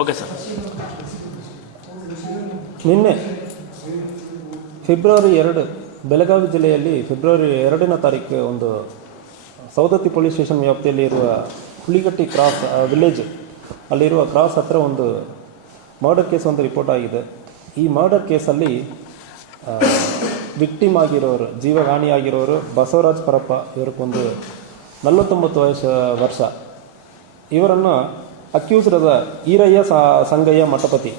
Okay sir. ನಿನ್ನೆ February 2 Belagavi ಜಿಲ್ಲೆಯಲ್ಲಿ February 2ನೇ ತಾರೀಕು ಒಂದು ಸೌದತ್ತಿ ಪೊಲೀಸ್ ಸ್ಟೇಷನ್ ವ್ಯಾಪ್ತಿಯಲ್ಲಿ ಇರುವ ಹುಲಿಗಟ್ಟಿ ಕ್ರಾಸ್ ವಿಲೇಜ್ ಅಲ್ಲಿರುವ ಕ್ರಾಸ್ ಹತ್ರ ಒಂದು ಮರ್ಡರ್ ಕೇಸ್ ಒಂದು ರಿಪೋರ್ಟ್ ಆಗಿದೆ. ಈ ಮರ್ಡರ್ ಕೇಸಲ್ಲಿ ವಿಕ್ಟಿಮ್ ಆಗಿರೋರು, ಜೀವಹಾನಿಯಾಗಿರೋರು ಬಸವರಾಜ್ ಪರಪ್ಪ, ಇವರಿಗೊಂದು 49 ವರ್ಷ. ಇವರನ್ನು ಅಕ್ಯೂಸ್ಡದ ಈರಯ್ಯ ಸಂಗಯ್ಯ ಮಠಪತಿ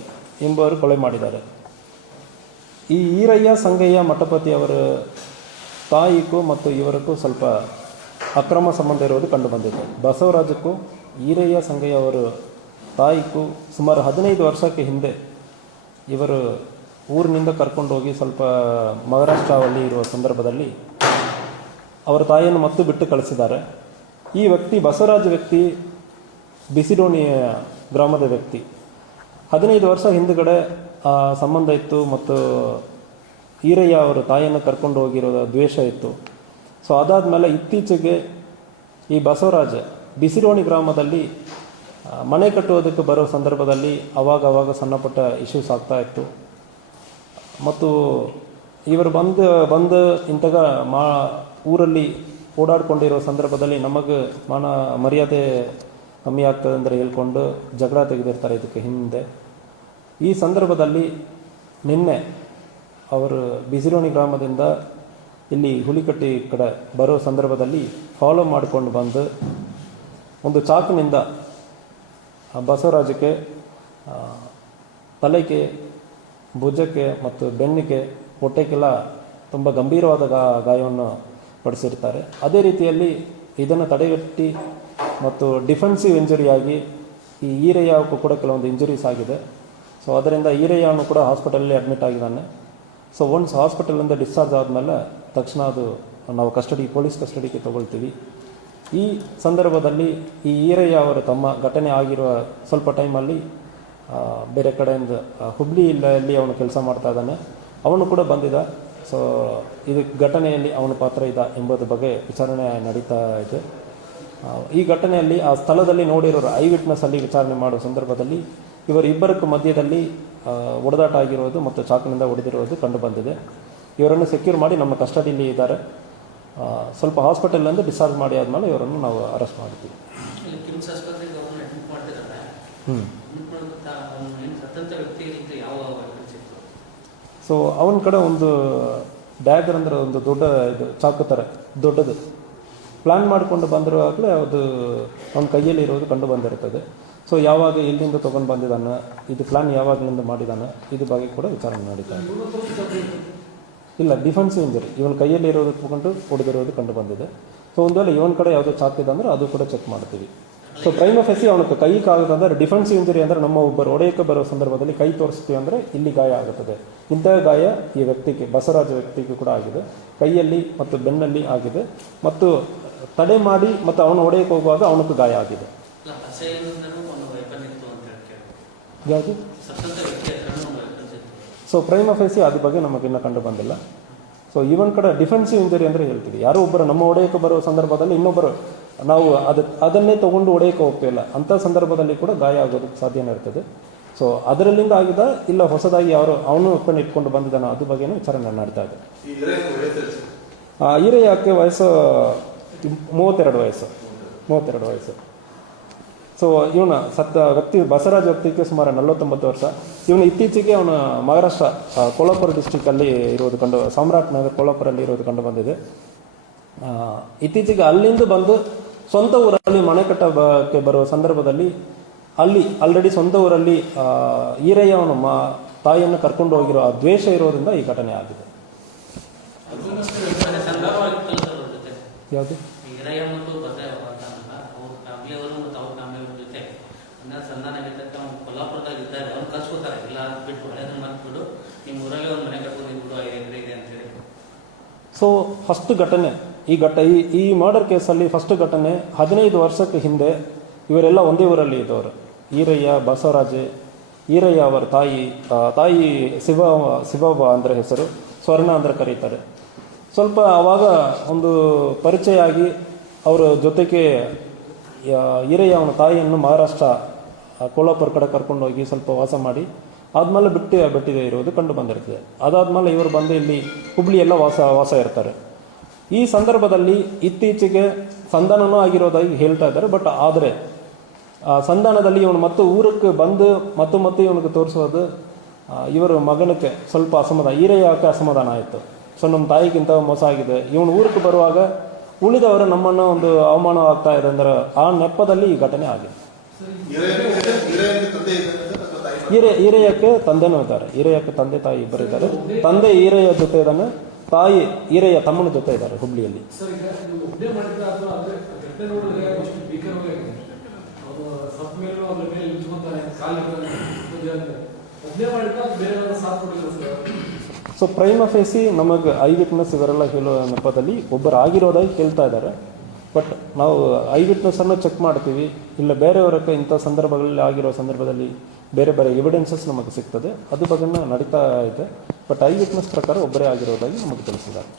ಎಂಬುವರು ಕೊಲೆ ಮಾಡಿದ್ದಾರೆ. ಈ ಈರಯ್ಯ ಸಂಗಯ್ಯ ಮಠಪತಿ ಅವರ ತಾಯಿಗೂ ಮತ್ತು ಇವರಿಗೂ ಸ್ವಲ್ಪ ಅಕ್ರಮ ಸಂಬಂಧ ಇರುವುದು ಕಂಡುಬಂದಿದೆ. ಬಸವರಾಜಕ್ಕೂ ಈರಯ್ಯ ಸಂಗಯ್ಯ ಅವರ ತಾಯಿಗೂ ಸುಮಾರು 15 ವರ್ಷಕ್ಕೆ ಹಿಂದೆ ಇವರು ಊರಿನಿಂದ ಕರ್ಕೊಂಡು ಹೋಗಿ ಸ್ವಲ್ಪ ಮಹಾರಾಷ್ಟ್ರದಲ್ಲಿ ಇರುವ ಸಂದರ್ಭದಲ್ಲಿ ಅವರ ತಾಯಿಯನ್ನು ಮತ್ತು ಬಿಟ್ಟು ಕಳಿಸಿದ್ದಾರೆ. ಈ ವ್ಯಕ್ತಿ ಬಸವರಾಜ ವ್ಯಕ್ತಿ ಬಿಸಿಡೋಣಿ ಗ್ರಾಮದ ವ್ಯಕ್ತಿ. 15 ವರ್ಷ ಹಿಂದುಗಡೆ ಸಂಬಂಧ ಇತ್ತು ಮತ್ತು ಈರಯ್ಯ ಅವರ ತಾಯಿಯನ್ನು ಕರ್ಕೊಂಡು ಹೋಗಿರೋ ದ್ವೇಷ ಇತ್ತು. ಸೊ ಅದಾದಮೇಲೆ ಇತ್ತೀಚೆಗೆ ಈ ಬಸವರಾಜ ಬಿಸಿಡೋಣಿ ಗ್ರಾಮದಲ್ಲಿ ಮನೆ ಕಟ್ಟುವುದಕ್ಕೆ ಬರೋ ಸಂದರ್ಭದಲ್ಲಿ ಅವಾಗ ಸಣ್ಣಪುಟ್ಟ ಇಶ್ಯೂಸ್ ಆಗ್ತಾ ಇತ್ತು. ಮತ್ತು ಇವರು ಬಂದು ಇಂತಾಗ ಊರಲ್ಲಿ ಓಡಾಡ್ಕೊಂಡಿರೋ ಸಂದರ್ಭದಲ್ಲಿ ನಮಗೆ ಮರ್ಯಾದೆ ಕಮ್ಮಿ ಆಗ್ತದೆ ಅಂದರೆ ಹೇಳ್ಕೊಂಡು ಜಗಳ ತೆಗೆದಿರ್ತಾರೆ ಇದಕ್ಕೆ ಹಿಂದೆ. ಈ ಸಂದರ್ಭದಲ್ಲಿ ನಿನ್ನೆ ಅವರು ಬಿಸಿರೋಣಿ ಗ್ರಾಮದಿಂದ ಇಲ್ಲಿ ಹುಲಿಕಟ್ಟಿ ಕಡೆ ಬರೋ ಸಂದರ್ಭದಲ್ಲಿ ಫಾಲೋ ಮಾಡಿಕೊಂಡು ಬಂದು ಒಂದು ಚಾಕಿನಿಂದ ಬಸವರಾಜಕ್ಕೆ ತಲೆಗೆ, ಭುಜಕ್ಕೆ ಮತ್ತು ಬೆನ್ನಿಗೆ, ಹೊಟ್ಟೆಗೆಲ್ಲ ತುಂಬ ಗಂಭೀರವಾದ ಗಾಯವನ್ನು ಪಡಿಸಿರ್ತಾರೆ. ಅದೇ ರೀತಿಯಲ್ಲಿ ಇದನ್ನು ತಡೆಗಟ್ಟಿ ಮತ್ತು ಡಿಫೆನ್ಸಿವ್ ಇಂಜುರಿಯಾಗಿ ಈ ಈರಯ್ಯಕ್ಕೂ ಕೂಡ ಕೆಲವೊಂದು ಇಂಜುರೀಸ್ ಆಗಿದೆ. ಸೊ ಅದರಿಂದ ಈರಯ್ಯನು ಕೂಡ ಹಾಸ್ಪಿಟಲಲ್ಲಿ ಅಡ್ಮಿಟ್ ಆಗಿದ್ದಾನೆ. ಸೊ ಒನ್ಸ್ ಹಾಸ್ಪಿಟಲಿಂದ ಡಿಸ್ಚಾರ್ಜ್ ಆದಮೇಲೆ ತಕ್ಷಣ ಅದು ನಾವು ಪೊಲೀಸ್ ಕಸ್ಟಡಿಗೆ ತಗೊಳ್ತೀವಿ. ಈ ಸಂದರ್ಭದಲ್ಲಿ ಈ ಈರಯ್ಯ ಅವರ ತಮ್ಮ ಘಟನೆ ಆಗಿರುವ ಸ್ವಲ್ಪ ಟೈಮಲ್ಲಿ ಬೇರೆ ಕಡೆಯಿಂದ ಹುಬ್ಳಿಯಲ್ಲಿ ಅವನು ಕೆಲಸ ಮಾಡ್ತಾ ಇದ್ದಾನೆ. ಅವನು ಕೂಡ ಬಂದಿದ್ದ. ಸೊ ಇದು ಘಟನೆಯಲ್ಲಿ ಅವನ ಪಾತ್ರ ಇದೆ ಎಂಬುದರ ಬಗ್ಗೆ ವಿಚಾರಣೆ ನಡೀತಾ ಇದೆ. ಈ ಘಟನೆಯಲ್ಲಿ ಆ ಸ್ಥಳದಲ್ಲಿ ನೋಡಿರೋರು ಐ ವಿಟ್ನೆಸ್ ಅಲ್ಲಿ ವಿಚಾರಣೆ ಮಾಡುವ ಸಂದರ್ಭದಲ್ಲಿ ಇವರಿಬ್ಬರಕ್ಕೂ ಮಧ್ಯದಲ್ಲಿ ಹೊಡೆದಾಟ ಆಗಿರೋದು ಮತ್ತು ಚಾಕಿನಿಂದ ಹೊಡೆದಿರುವುದು ಕಂಡುಬಂದಿದೆ. ಇವರನ್ನು ಸೆಕ್ಯೂರ್ ಮಾಡಿ ನಮ್ಮ ಕಸ್ಟಡಿಯಲ್ಲಿ ಇದ್ದಾರೆ. ಸ್ವಲ್ಪ ಹಾಸ್ಪಿಟಲಿಂದ ಡಿಸ್ಚಾರ್ಜ್ ಮಾಡಿ ಆದಮೇಲೆ ಇವರನ್ನು ನಾವು ಅರೆಸ್ಟ್ ಮಾಡ್ತೀವಿ. ಸೊ ಅವನ ಕಡೆ ಒಂದು ಡ್ಯಾಗರ್ ಅಂದರೆ ಒಂದು ದೊಡ್ಡ ಇದು ಚಾಕು ಥರ ದೊಡ್ಡದು ಪ್ಲಾನ್ ಮಾಡಿಕೊಂಡು ಬಂದಿರುವಾಗಲೇ ಅದು ಅವನ ಕೈಯಲ್ಲಿ ಇರೋದು ಕಂಡು ಬಂದಿರ್ತದೆ. ಸೊ ಯಾವಾಗ ಎಲ್ಲಿಂದ ತೊಗೊಂಡು ಬಂದಿದ್ದಾನೆ, ಇದು ಪ್ಲಾನ್ ಯಾವಾಗಲಿಂದ ಮಾಡಿದ್ದಾನೆ, ಇದ್ರ ಬಗ್ಗೆ ಕೂಡ ವಿಚಾರಣೆ ನಡೀತಾರೆ. ಇಲ್ಲ, ಡಿಫೆನ್ಸಿವ್ ಇಂಜರಿ ಇವನ ಕೈಯಲ್ಲಿ ಇರೋದು ತಗೊಂಡು ಹೊಡೆದಿರೋದು ಕಂಡು ಬಂದಿದೆ. ಸೊ ಒಂದು ವೇಳೆ ಇವನ ಕಡೆ ಯಾವುದೋ ಚಾಕಿದೆ ಅಂದರೆ ಅದು ಕೂಡ ಚೆಕ್ ಮಾಡ್ತೀವಿ. ಸೊ ಪ್ರೈಮ ಫೆಸಿ ಅವನಿಗೆ ಕೈ ಕಾಗೋದಂದ್ರೆ ಡಿಫೆನ್ಸಿವ್ ಇಂಜರಿ ಅಂದರೆ ನಮ್ಮ ಒಬ್ಬರು ಹೊಡೆಯಕ್ಕೆ ಬರೋ ಸಂದರ್ಭದಲ್ಲಿ ಕೈ ತೋರಿಸ್ತೀವಿ ಅಂದರೆ ಇಲ್ಲಿ ಗಾಯ ಆಗುತ್ತದೆ. ಇಂತಹ ಗಾಯ ಈ ವ್ಯಕ್ತಿಗೆ, ಬಸವರಾಜ ವ್ಯಕ್ತಿಗೆ ಕೂಡ ಆಗಿದೆ. ಕೈಯಲ್ಲಿ ಮತ್ತು ಬೆನ್ನಲ್ಲಿ ಆಗಿದೆ ಮತ್ತು ತಡೆ ಮಾಡಿ ಮತ್ತು ಅವನು ಹೊಡೆಯಕ್ಕೆ ಹೋಗುವಾಗ ಅವನಿಗೂ ಗಾಯ ಆಗಿದೆ. ಯಾವುದು? ಸೊ ಪ್ರೈಮ ಫೇಸಿ ಅದ್ರ ಬಗ್ಗೆ ನಮಗಿನ್ನ ಕಂಡು ಬಂದಿಲ್ಲ. ಸೊ ಇವನ್ ಕಡೆ ಡಿಫೆನ್ಸಿವ್ ಇಂಜರಿ ಅಂದರೆ ಹೇಳ್ತೀವಿ, ಯಾರೋ ಒಬ್ಬರು ನಮ್ಮ ಹೊಡೆಯಕ್ಕೆ ಬರೋ ಸಂದರ್ಭದಲ್ಲಿ ಇನ್ನೊಬ್ಬರು ನಾವು ಅದನ್ನೇ ತಗೊಂಡು ಹೊಡೆಯಕ್ಕೆ ಹೋಗ್ತಿಲ್ಲ, ಅಂಥ ಸಂದರ್ಭದಲ್ಲಿ ಕೂಡ ಗಾಯ ಆಗೋದಕ್ಕೆ ಸಾಧ್ಯನೇ ಇರ್ತದೆ. ಸೊ ಅದರಲ್ಲಿಂದ ಆಗಿದೆ, ಇಲ್ಲ ಹೊಸದಾಗಿ ಅವನು ಒಪ್ಪಣೆ ಇಟ್ಕೊಂಡು ಬಂದಿದ್ದಾನೆ, ಅದ್ರ ಬಗ್ಗೆನೂ ವಿಚಾರಣೆ ನಡೀತಾ ಇದೆ. ಈರಯ್ಯಕ್ಕೆ ವಯಸ್ಸು 32 ವಯಸ್ಸು. ಸೊ ಇವನ ಸತ್ತ ವ್ಯಕ್ತಿ ಬಸವರಾಜ್ ವ್ಯಕ್ತಿಗೆ ಸುಮಾರು 49 ವರ್ಷ. ಇವನು ಇತ್ತೀಚೆಗೆ ಅವನು ಮಹಾರಾಷ್ಟ್ರ ಕೋಲ್ಹಾಪುರ ಡಿಸ್ಟಿಕಲ್ಲಿ ಇರೋದು ಸಾಮ್ರಾಟ್ ನಗರ್ ಕೋಲ್ಹಾಪುರಲ್ಲಿ ಇರೋದು ಕಂಡು ಬಂದಿದೆ. ಇತ್ತೀಚೆಗೆ ಅಲ್ಲಿಂದ ಬಂದು ಸ್ವಂತ ಊರಲ್ಲಿ ಮನೆ ಕಟ್ಟಕ್ಕೆ ಬರುವ ಸಂದರ್ಭದಲ್ಲಿ ಅಲ್ಲಿ ಆಲ್ರೆಡಿ ಸ್ವಂತ ಊರಲ್ಲಿ ಈರಯ್ಯ ಅವನ ತಾಯಿಯನ್ನು ಕರ್ಕೊಂಡು ಹೋಗಿರೋ ಆ ದ್ವೇಷ ಇರೋದ್ರಿಂದ ಈ ಘಟನೆ ಆಗಿದೆ. ಯಾವುದು? ಸೊ ಫಸ್ಟ್ ಘಟನೆ ಈ ಮರ್ಡರ್ ಕೇಸಲ್ಲಿ ಫಸ್ಟ್ ಘಟನೆ 15 ವರ್ಷಕ್ಕೆ ಹಿಂದೆ ಇವರೆಲ್ಲ ಒಂದೇ ಊರಲ್ಲಿ ಇದ್ದವರು. ಈರಯ್ಯ, ಬಸವರಾಜೆ, ಈರಯ್ಯ ಅವರ ತಾಯಿ ಶಿವವ್ವ ಅಂದರೆ ಹೆಸರು, ಸ್ವರ್ಣ ಅಂದರೆ ಕರೀತಾರೆ. ಸ್ವಲ್ಪ ಆವಾಗ ಒಂದು ಪರಿಚಯ ಆಗಿ ಅವರ ಜೊತೆಗೆ ಈರಯ್ಯ ಅವನ ತಾಯಿಯನ್ನು ಮಹಾರಾಷ್ಟ್ರ ಕೋಲಾಪುರ ಕಡೆ ಕರ್ಕೊಂಡೋಗಿ ಸ್ವಲ್ಪ ವಾಸ ಮಾಡಿ ಆದಮೇಲೆ ಬಿಟ್ಟಿದೆ ಇರೋದು ಕಂಡು ಬಂದಿರ್ತದೆ. ಅದಾದಮೇಲೆ ಇವರು ಬಂದು ಇಲ್ಲಿ ಹುಬ್ಳಿಯೆಲ್ಲ ವಾಸ ಇರ್ತಾರೆ. ಈ ಸಂದರ್ಭದಲ್ಲಿ ಇತ್ತೀಚೆಗೆ ಸಂಧಾನನೂ ಆಗಿರೋದಾಗಿ ಹೇಳ್ತಾ ಇದ್ದಾರೆ. ಬಟ್ ಆದರೆ ಆ ಸಂಧಾನದಲ್ಲಿ ಇವನು ಮತ್ತು ಊರಕ್ಕೆ ಬಂದು ಮತ್ತು ಇವನಿಗೆ ತೋರಿಸೋದು ಇವರ ಮಗನಕ್ಕೆ ಸ್ವಲ್ಪ ಈರಯ್ಯಕ್ಕೆ ಅಸಮಾಧಾನ ಆಯಿತು. ಸೊ ನಮ್ಮ ತಾಯಿಗಿಂತ ಮೋಸ ಆಗಿದೆ, ಇವನು ಊರಿಗೆ ಬರುವಾಗ ಉಳಿದವರು ನಮ್ಮನ್ನು ಒಂದು ಅವಮಾನ ಆಗ್ತಾ ಇದೆ ಅಂದ್ರೆ ಆ ನೆಪದಲ್ಲಿ ಈ ಘಟನೆ ಆಗಿದೆ. ಈರಯ್ಯಕ್ಕೆ ತಂದೆನೂ ಇದ್ದಾರೆ, ಈರಯ್ಯಕ್ಕೆ ತಂದೆ ತಾಯಿ ಇಬ್ಬರು ಇದ್ದಾರೆ. ತಂದೆ ಈರಯ್ಯ ಜೊತೆ ಇದ್ದಾನೆ, ತಾಯಿ ಈರಯ್ಯ ತಮ್ಮನ ಜೊತೆ ಇದ್ದಾರೆ ಹುಬ್ಳಿಯಲ್ಲಿ. ಸೊ ಪ್ರೈಮ ಫೇಸಿ ನಮಗೆ ಐ ವಿಟ್ನೆಸ್ ಇವರೆಲ್ಲ ಹೇಳೋ ನೆಪದಲ್ಲಿ ಒಬ್ಬರು ಆಗಿರೋದಾಗಿ ಕೇಳ್ತಾ ಇದ್ದಾರೆ. ಬಟ್ ನಾವು ಐ ವಿಟ್ನೆಸ್ಸನ್ನು ಚೆಕ್ ಮಾಡ್ತೀವಿ, ಇಲ್ಲ ಬೇರೆಯವರಕ್ಕೆ ಇಂಥ ಸಂದರ್ಭಗಳಲ್ಲಿ ಆಗಿರೋ ಸಂದರ್ಭದಲ್ಲಿ ಬೇರೆ ಎವಿಡೆನ್ಸಸ್ ನಮಗೆ ಸಿಗ್ತದೆ, ಅದು ಬಗ್ಗೆ ನಡೀತಾ ಇದೆ. ಬಟ್ ಐ ವಿಟ್ನೆಸ್ ಪ್ರಕಾರ ಒಬ್ಬರೇ ಆಗಿರೋದಾಗಿ ನಮಗೆ ತಿಳಿಸಿದ್ದಾರೆ.